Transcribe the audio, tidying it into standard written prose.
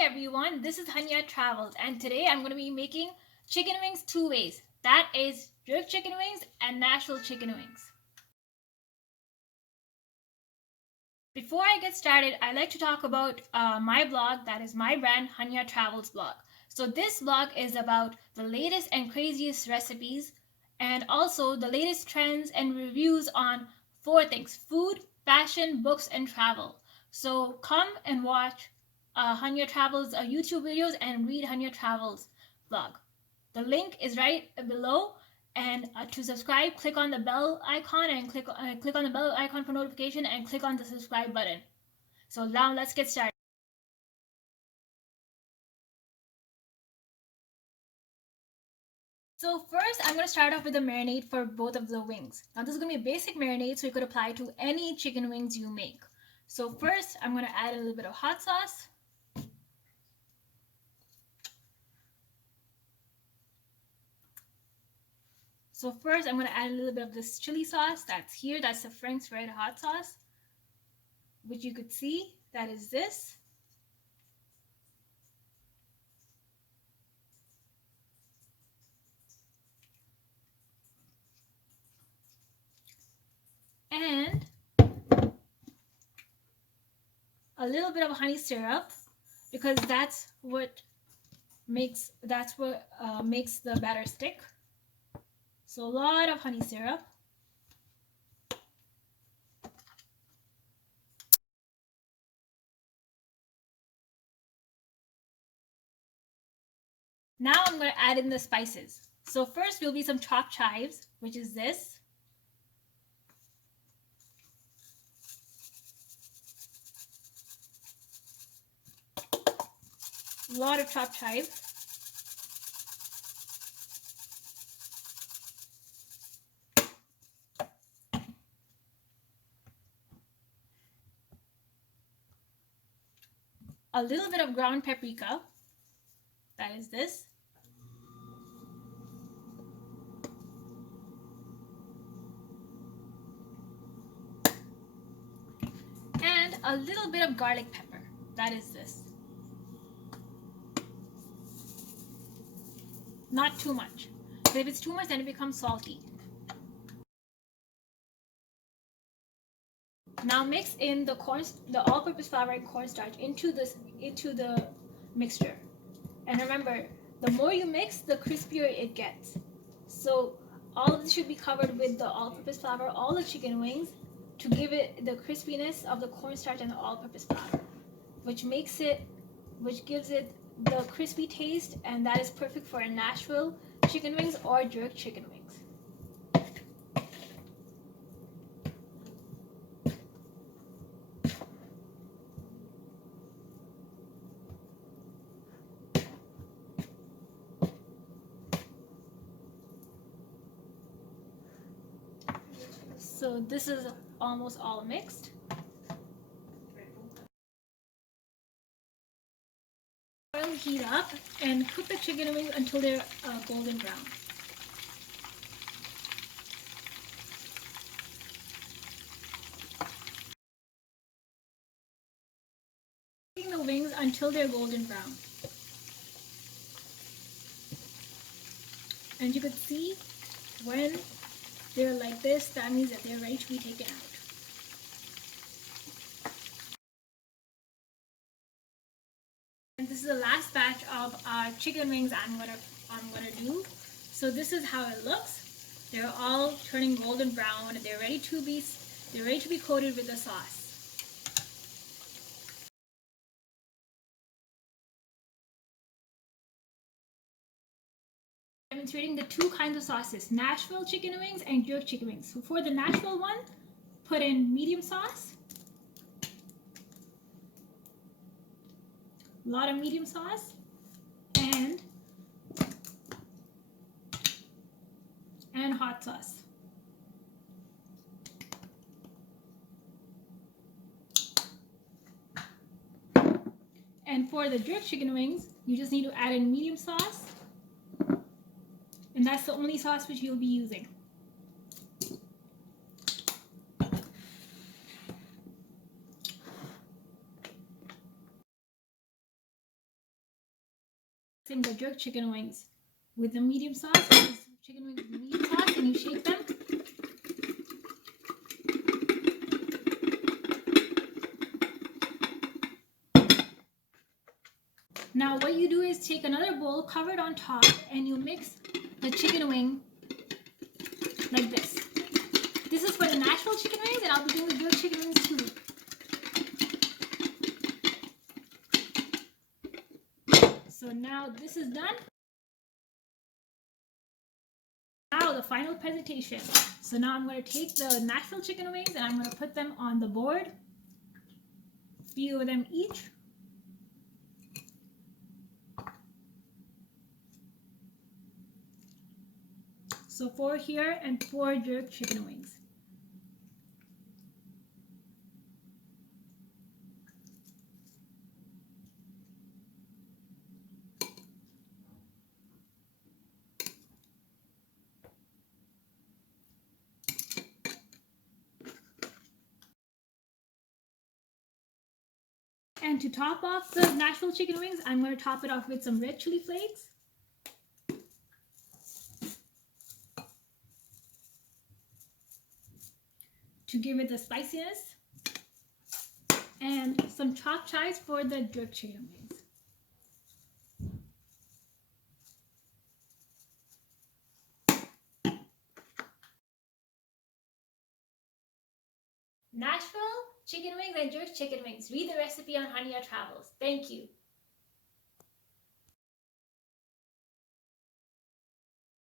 everyone, this is Hunyah Travels, and today I'm going to be making chicken wings two ways. That is jerk chicken wings and Nashville chicken wings. Before I get started, I'd like to talk about my blog, that is my brand, Hunyah Travels blog. So this blog is about the latest and craziest recipes and also the latest trends and reviews on four things: food, fashion, books, and travel. So come and watch Hunyah Travels YouTube videos and read Hunyah Travels blog. The link is right below. And to subscribe, click on the bell icon and click on the bell icon for notification and click on the subscribe button. So now let's get started. So first, I'm going to start off with the marinade for both of the wings. Now this is going to be a basic marinade, so you could apply to any chicken wings you make. So first, I'm going to add a little bit of hot sauce. So first, I'm going to add a little bit of this chili sauce that's here. That's the Frank's Red Hot Sauce, which you could see. That is this. And a little bit of honey syrup, because that's what makes the batter stick. So a lot of honey syrup. Now I'm going to add in the spices. So first will be some chopped chives, which is this. A lot of chopped chive. A little bit of ground paprika. That is this. And a little bit of garlic pepper. That is this. Not too much. Because if it's too much, then it becomes salty. Now mix in the all-purpose flour and cornstarch into the mixture. And remember, the more you mix, the crispier it gets. So all of this should be covered with the all-purpose flour, all the chicken wings, to give it the crispiness of the cornstarch and the all-purpose flour, which gives it the crispy taste, and that is perfect for Nashville chicken wings or jerk chicken wings. So this is almost all mixed. Oil heat up and cook the chicken wings until they're golden brown. Cooking the wings until they're golden brown. And you could see when they're like this, that means that they're ready to be taken out. And this is the last batch of our chicken wings I'm gonna do. So this is how it looks. They're all turning golden brown. They're ready to be coated with the sauce. Demonstrating the two kinds of sauces: Nashville chicken wings and jerk chicken wings. So for the Nashville one, put in medium sauce. A lot of medium sauce and hot sauce. And for the jerk chicken wings, you just need to add in medium sauce, and that's the only sauce which you'll be using. Mixing the jerk chicken wings with the medium sauce. These chicken wings with the medium sauce, and you shake them. Now what you do is take another bowl, cover it on top, and you mix the chicken wing like this. This is for the Nashville chicken wings, and I'll be doing the jerk chicken wings too. So now this is done. Now the final presentation. So now I'm going to take the Nashville chicken wings and I'm going to put them on the board. Few of them each. So 4 here and 4 jerk chicken wings. And to top off the Nashville chicken wings, I'm going to top it off with some red chili flakes. To give it the spiciness. And some chopped chives for the jerk chicken wings. Nashville chicken wings and jerk chicken wings. Read the recipe on Hunyah Travels. Thank you.